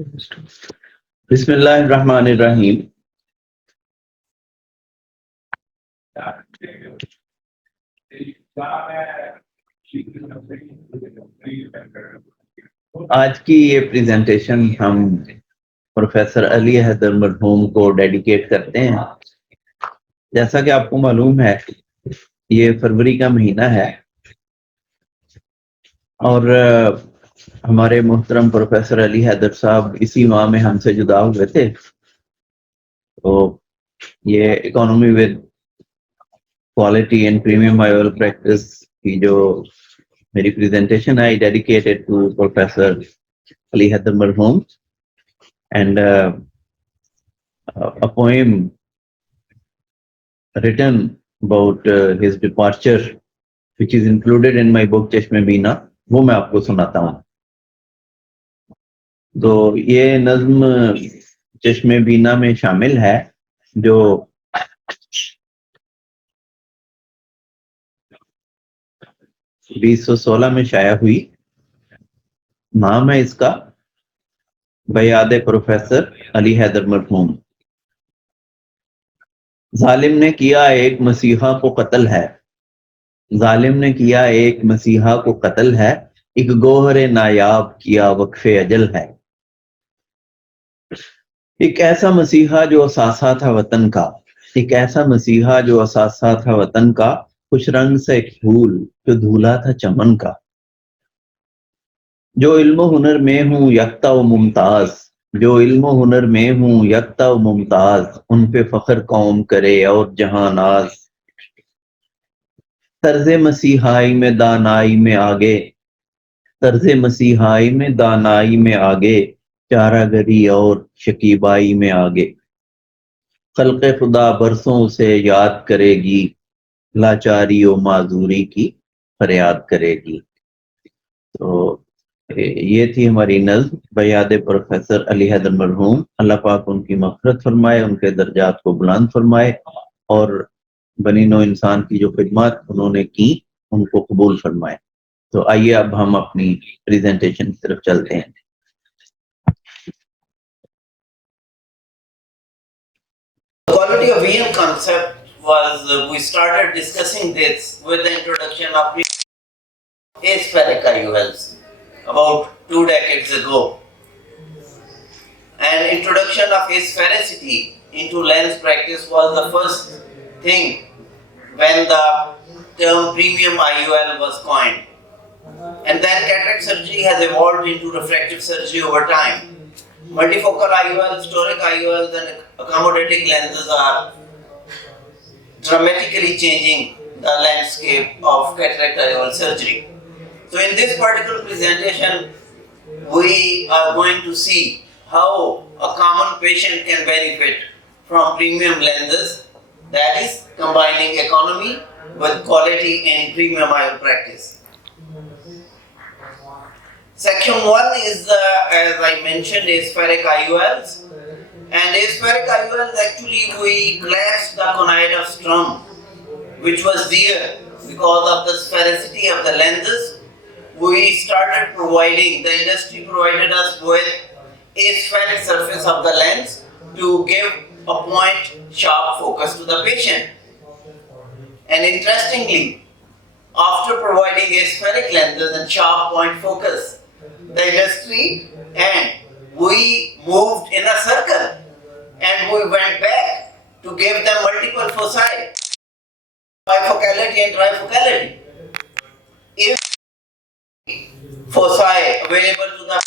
बिस्मिल्लाहिर्रहमानिर्रहीम। आज की ये प्रेजेंटेशन हम प्रोफेसर अली हैदर मरहूम को डेडिकेट करते हैं। जैसा कि आपको मालूम है, ये फरवरी का महीना है और हमारे मोहतरम प्रोफेसर अली हैदर साहब इसी माह में हमसे जुदा हुए थे। तो ये economy with quality and premium IOL practice की जो मेरी प्रेजेंटेशन है, dedicated to professor Ali Haider मरहूम and a poem written about his departure, which is included in my book चश्मे बीना, वो मैं आपको सुनाता हूँ। तो ये नज्म चश्मे बीना में शामिल है, जो 2016 में शाया हुई। नाम है इसका बयाद प्रोफेसर अली हैदर मरहूम। जालिम ने किया एक मसीहा को कत्ल है, जालिम ने किया एक मसीहा को कत्ल है, एक गोहरे नायाब किया वक्फे अजल है। एक ऐसा मसीहा जो असासा था वतन का, एक ऐसा मसीहा जो असासा था वतन का, कुछ रंग से एक फूल जो धूला था चमन का। जो इल्म हुनर में हूँ यकता व मुमताज, जो इल्म हुनर में हूँ यकता व मुमताज, उन पे फख्र कौम करे और जहां नाज। तर्ज़े मसीहाई में दानाई में आगे, तर्ज़े मसीहाई में दानाई में आगे, चारागरी और शकीबाई में आगे। खल्क़े खुदा बरसों से याद करेगी, लाचारी व माजूरी की फरियाद करेगी। तो ये थी हमारी नज़्म बयाद प्रोफेसर अली हैदर मरहूम। अल्लाह पाक उनकी मग़फ़िरत फरमाए, उनके दर्जात को बुलंद फरमाए और बनी नौ इंसान की जो खिदमत उन्होंने की उनको कबूल फरमाए। तो आइए अब हम अपनी प्रेजेंटेशन की तरफ चलते हैं। Quality of vision concept was we started discussing this with the introduction of aspheric IOLs about 2 decades ago. And introduction of asphericity into lens practice was the first thing when the term premium IOL was coined. And then cataract surgery has evolved into refractive surgery over time. Multifocal IOLs, toric IOLs, and accommodating lenses are dramatically changing the landscape of cataract IOL surgery. So in this particular presentation, we are going to see how a common patient can benefit from premium lenses, that is combining economy with quality in premium IOL practice. Section 1 is, as I mentioned, aspheric IOLs. And aspheric IOLs, actually we collapsed the conide of Strum, which was there because of the sphericity of the lenses. We started providing, the industry provided us with aspheric surface of the lens to give a point sharp focus to the patient. And interestingly, after providing aspheric lenses and sharp point focus, the industry and we moved in a circle and we went back to give them multiple foci, bifocality and trifocality. If foci available to the,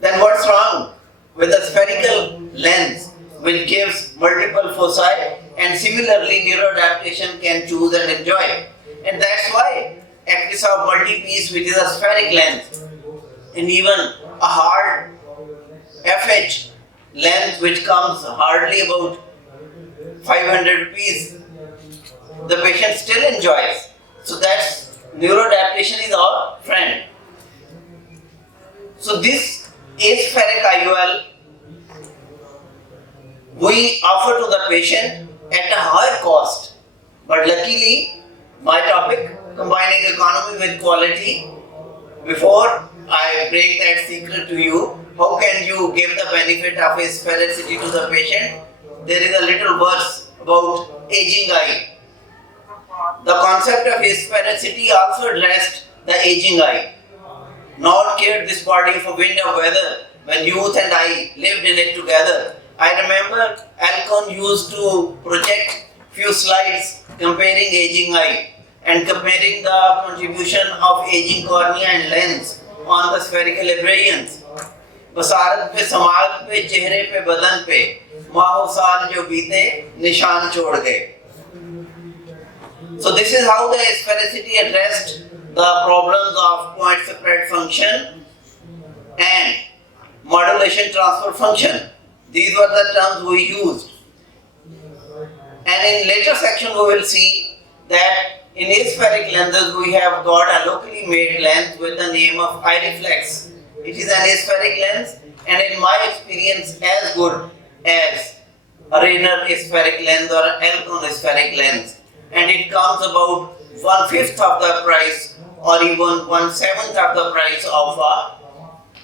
then what's wrong with a spherical lens which gives multiple foci, and similarly neuroadaptation can choose and enjoy. And that's why actis of multi-piece, which is a spheric lens, and even a hard FH lens which comes hardly about 500 rupees, the patient still enjoys. So that's neuroadaptation is our friend. So this aspheric IOL we offer to the patient at a higher cost, but luckily my topic combining economy with quality, before I break that secret to you. How can you give the benefit of asphericity to the patient? There is a little verse about aging eye. The concept of asphericity also addressed the aging eye. Not cared this body for wind or weather when youth and I lived in it together. I remember Alcon used to project few slides comparing aging eye and comparing the contribution of aging cornea and lens on the spherical aberrations. Basharat पे समाज पे चेहरे पे बदन पे माहो साल जो बीते निशान छोड़ गए. So this is how the asphericity addressed the problems of point separate function and modulation transfer function. These were the terms we used. And in later section we will see that in aspheric lenses we have got a locally made lens with the name of iReflex. It is an aspheric lens and in my experience as good as a Rayner aspheric lens or Alcon aspheric lens. And it comes about 1/5 of the price or even 1/7 of the price of a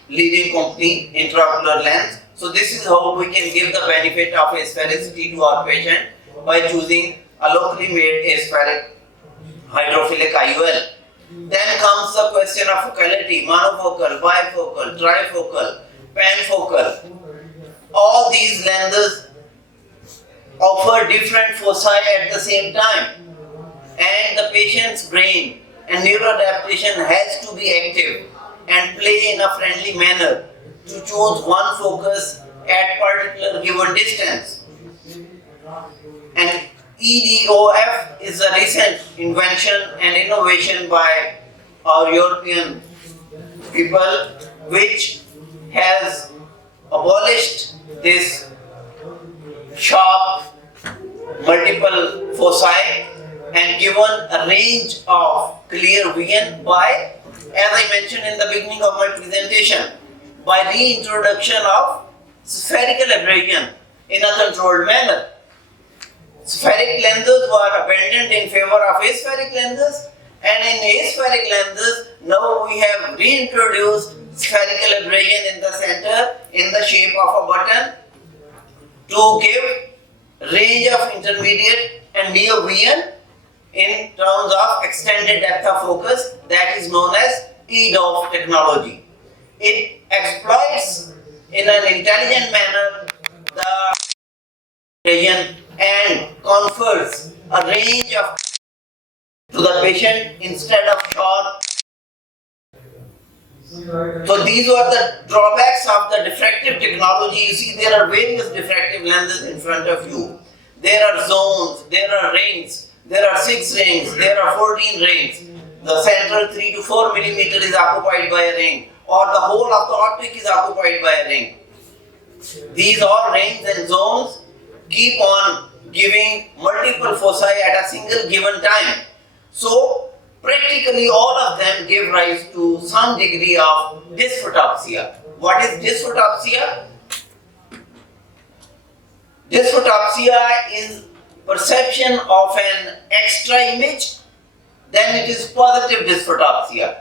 leading company intraocular lens. So this is how we can give the benefit of asphericity to our patient by choosing a locally made aspheric hydrophilic IOL. Then comes the question of focality, monofocal, bifocal, trifocal, panfocal. All these lenses offer different foci at the same time, and the patient's brain and neuroadaptation has to be active and play in a friendly manner to choose one focus at particular given distance. And EDOF is a recent invention and innovation by our European people, which has abolished this sharp multiple foci and given a range of clear vision by, as I mentioned in the beginning of my presentation, by reintroduction of spherical aberration in a controlled manner. Spheric lenses were abandoned in favor of aspheric lenses, and in aspheric lenses now we have reintroduced spherical aberration in the center in the shape of a button to give range of intermediate and near vision in terms of extended depth of focus, that is known as EDOF technology. It exploits in an intelligent manner the region and confers a range of to the patient instead of short. So these were the drawbacks of the diffractive technology. You see there are various diffractive lenses in front of you. There are zones, there are rings, there are 6 rings, there are 14 rings. The central 3 to 4 millimeter is occupied by a ring, or the whole of the optic is occupied by a ring. These all rings and zones keep on giving multiple foci at a single given time. So practically all of them give rise to some degree of dysphotopsia. What is dysphotopsia? Dysphotopsia is perception of an extra image, then it is positive dysphotopsia.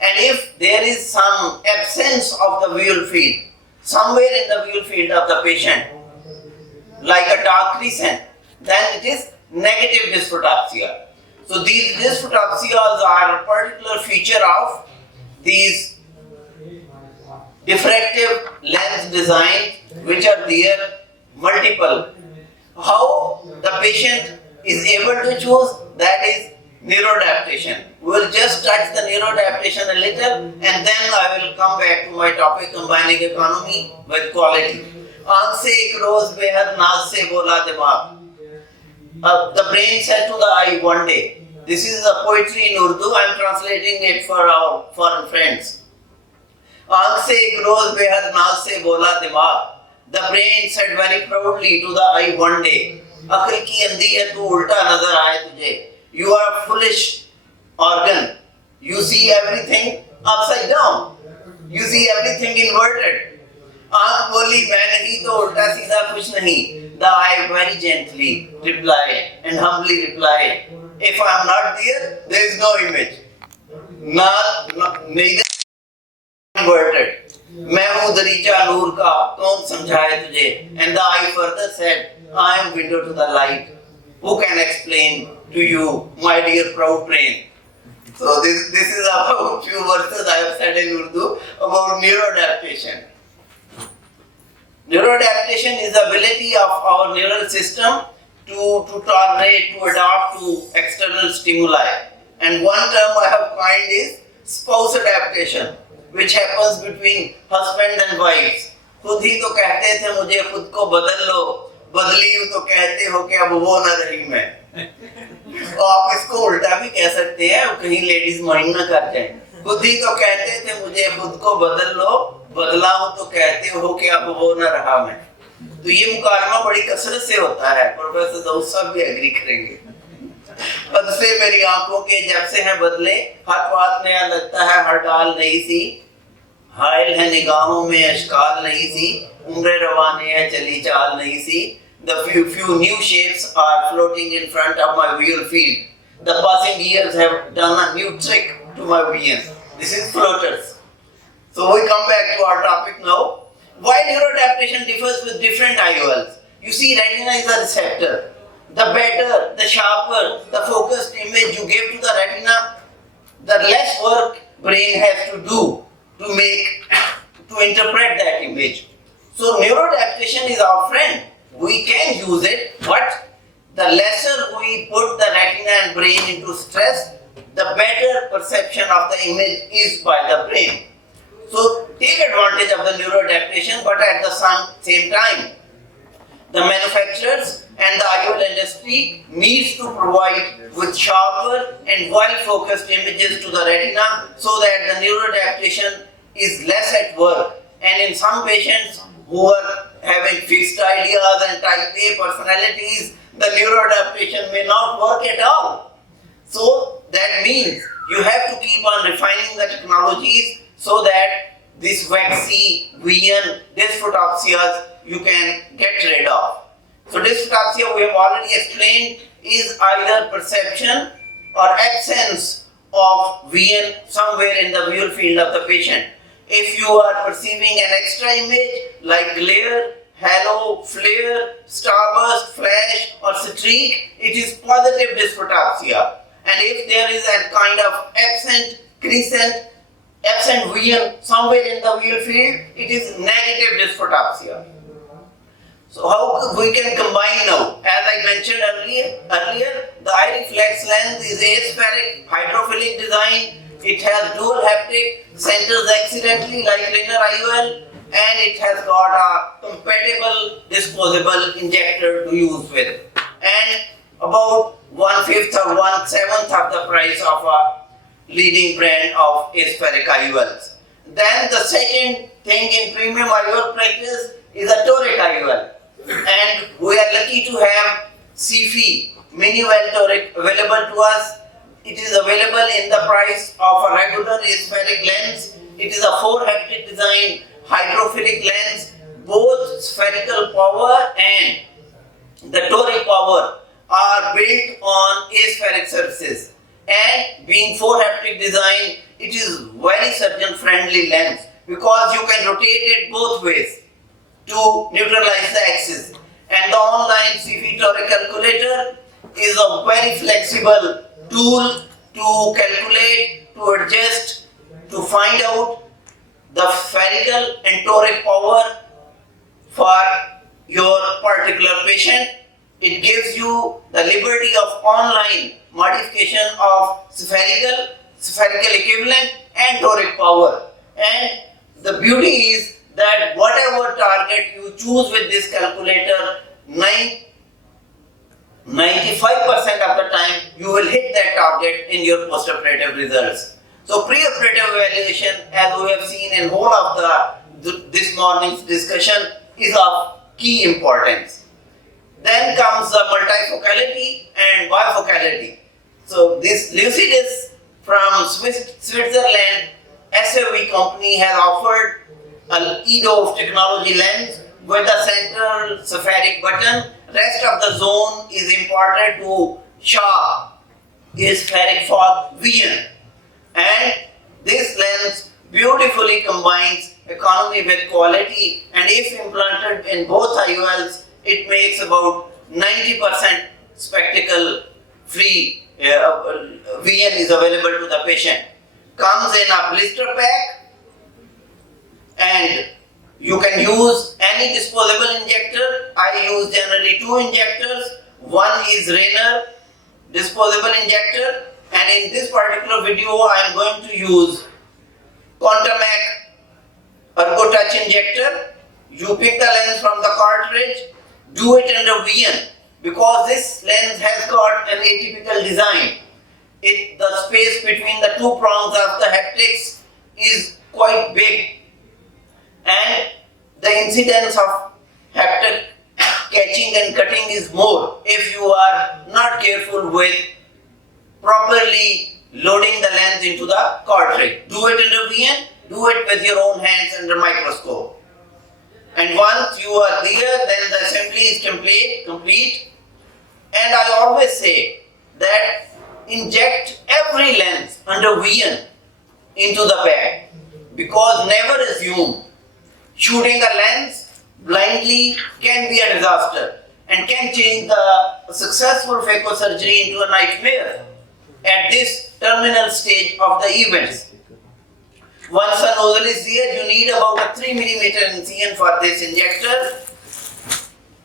And if there is some absence of the visual field, somewhere in the visual field of the patient, like a dark crescent, then it is negative dysphotopsia. So these dysphotopsias are a particular feature of these diffractive lens designs which are there multiple. How the patient is able to choose, that is neuroadaptation. We will just touch the neuroadaptation a little and then I will come back to my topic combining economy with quality. आँख से एक रोज बेहद नाज से बोला दिमाग. The brain said to the eye one day. This is a poetry in Urdu. I am translating it for our foreign friends. आँख से एक रोज बेहद नाज से बोला दिमाग. The brain said very proudly to the eye one day. अक्ल की अंधी है तू उल्टा नजर आए तुझे. You are a foolish organ. You see everything upside down. You see everything inverted. आँख बोली मैं नहीं तो उल्टा सीधा कुछ नहीं. The eye very gently replied and humbly replied, if I am not there is no image. Neither converted. मैं दरीचा नूर का कौन समझाए तुझे? And the eye further said, I am window to the light. Who can explain to you, my dear proud brain? So this is about few verses I have said in Urdu about neuroadaptation. Neuroadaptation is the ability of our neural system to tolerate, to adapt to external stimuli. And one term I have coined is spouse adaptation, which happens between husband and wives. खुद ही तो कहते थे मुझे खुद को बदल लो, बदली हूँ तो कहते हो कि अब वो न रही मैं. तो आप इसको उल्टा भी कह सकते हैं, कहीं लेडीज माइंड ना कर जाए. खुद ही तो कहते थे मुझे खुद को बदल लो, बदला हूँ तो कहते हो कि अब वो न रहा मैं. तो ये मुकालमा बड़ी कसरत से होता है. प्रोफेसर दाऊद साहब भी एग्री करेंगे. पद से मेरी आंखों के जब से हैं बदले, हर बात नया लगता है, हर डाल नई सी, हायल है निगाहों में अश्काल नहीं सी, उम्र रवाने है चली चाल नहीं सी. The few new shapes are floating in front of my visual field. The passing years have done a new trick to my vision. This is floaters. So we come back to our topic now. Why neuroadaptation differs with different IOLs? You see, retina is a receptor. The better, the sharper, the focused image you give to the retina, the less work brain has to do to interpret that image. So neuroadaptation is our friend. We can use it, but the lesser we put the retina and brain into stress, the better perception of the image is by the brain. So take advantage of the neuroadaptation, but at the same time, the manufacturers and the IOL industry needs to provide with sharper and well-focused images to the retina so that the neuroadaptation is less at work. And in some patients who are having fixed ideas and type A personalities, the neuroadaptation may not work at all. So that means you have to keep on refining the technologies so that this waxy vision, dysphotopsias, you can get rid of. So dysphotopsia, we have already explained, is either perception or absence of vision somewhere in the visual field of the patient. If you are perceiving an extra image like glare, halo, flare, starburst, flash or streak, it is positive dysphotopsia. And if there is a kind of absent vision somewhere in the visual field, it is negative dysphotopsia. So how we can combine now? As I mentioned earlier, the eye reflex lens is aspheric, hydrophilic design. It has dual haptic, centers accidentally like linear IOL, and it has got a compatible disposable injector to use with. And about 1/5 or 1/7 of the price of a leading brand of aspheric IOLs. Then the second thing in Premium IOL Practice is a toric IOL. And we are lucky to have CFI Mini Well Toric available to us. It is available in the price of a regular aspheric lens. It is a 4 haptic design hydrophilic lens. Both spherical power and the toric power are built on aspheric surfaces. And being 4 haptic design, it is very surgeon friendly lens because you can rotate it both ways to neutralize the axis. And the online CFI toric calculator is a very flexible tool to calculate, to adjust, to find out the spherical and toric power for your particular patient. It gives you the liberty of online modification of spherical equivalent and toric power. And the beauty is that whatever target you choose with this calculator, 95% of the time you will hit that target in your postoperative results. So pre-operative evaluation, as we have seen in whole of this morning's discussion, is of key importance. Then comes the multifocality and bifocality. So this Lucidus from Switzerland, SAV company has offered an EDOF technology lens with a central spheric button. Rest of the zone is imparted to sharp aspheric fog vision. And this lens beautifully combines economy with quality, and if implanted in both IOLs, it makes about 90% spectacle free vision is available to the patient. Comes in a blister pack, and you can use any disposable injector. I use generally 2 injectors. One is Rayner disposable injector, and in this particular video I am going to use Contamac Ergo Touch injector. You pick the lens from the cartridge, do it under VN, because this lens has got an atypical design. The space between the 2 prongs of the haptics is quite big, and the incidence of haptic catching and cutting is more if you are not careful with properly loading the lens into the cartridge. Do it under VN, do it with your own hands under microscope. And once you are there, then the assembly is complete. And I always say that inject every lens under VN into the bag, because never assume shooting a lens blindly can be a disaster and can change the successful phaco surgery into a nightmare at this terminal stage of the events. Once a nozzle is there, you need about a 3 mm incision for this injector.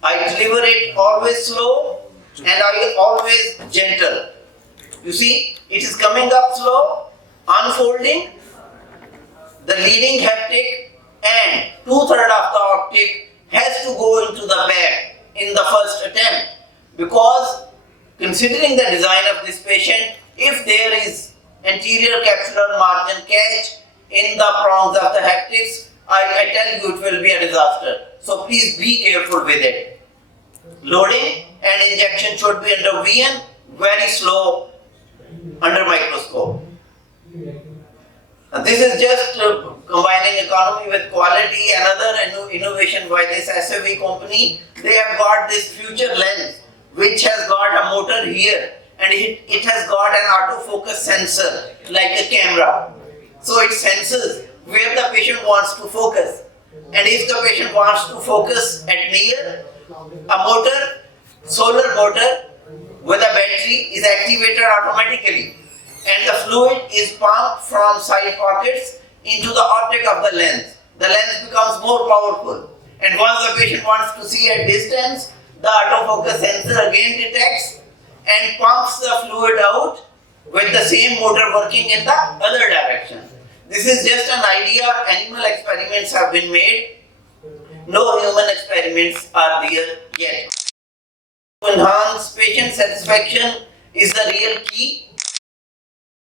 I deliver it always slow and I always gentle. You see, it is coming up slow, unfolding, the leading haptic and 2/3 of the optic has to go into the bag in the first attempt, because considering the design of this patient, if there is anterior capsular margin catch in the prongs of the haptics, I tell you it will be a disaster. So please be careful with it. Loading and injection should be under VN, very slow under microscope. This is just combining economy with quality. Another innovation by this Aspheric company, they have got this future lens which has got a motor here, and it has got an autofocus sensor like a camera. So it senses where the patient wants to focus, and if the patient wants to focus at near, a motor, solar motor with a battery is activated automatically, and the fluid is pumped from side pockets into the optic of the lens. The lens becomes more powerful, and once the patient wants to see at distance, the autofocus sensor again detects and pumps the fluid out with the same motor working in the other direction. This is just an idea. Animal experiments have been made. No human experiments are there yet. To enhance patient satisfaction is the real key.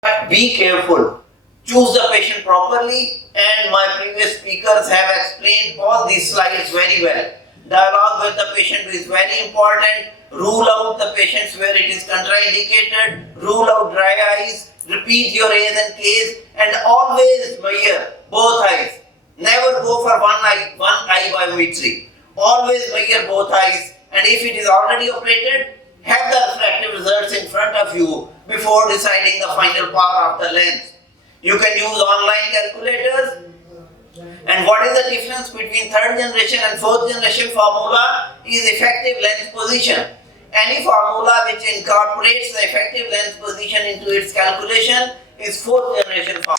But be careful. Choose the patient properly, and my previous speakers have explained all these slides very well. Dialogue with the patient is very important. Rule out the patients where it is contraindicated. Rule out dry eyes. Repeat your A's and K's, and always measure both eyes. Never go for one eye biometry. Always measure both eyes, and if it is already operated, have the refractive results in front of you before deciding the final power of the lens. You can use online calculators. And what is the difference between 3rd generation and 4th generation formula is effective lens position. Any formula which incorporates the effective lens position into its calculation is 4th generation formula.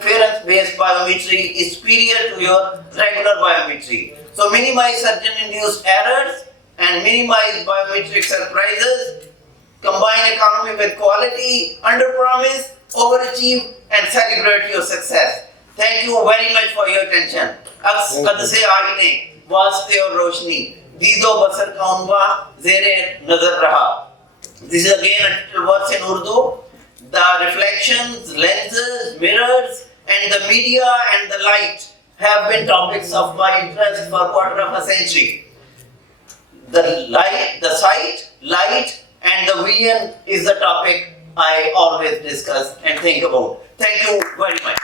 Interference-based biometry is superior to your regular biometry. So minimize surgeon-induced errors and minimize biometric surprises. Combine economy with quality, under-promise, overachieve, and celebrate your success. Thank you very much for your attention. Qad se aayne waaste aur roshni Dido basar ka unwa zere nazar raha. This is again a little words in Urdu. The reflections, lenses, mirrors, and the media and the light have been topics of my interest for a quarter of a century. The light, the sight, light, and the vision is the topic I always discuss and think about. Thank you very much.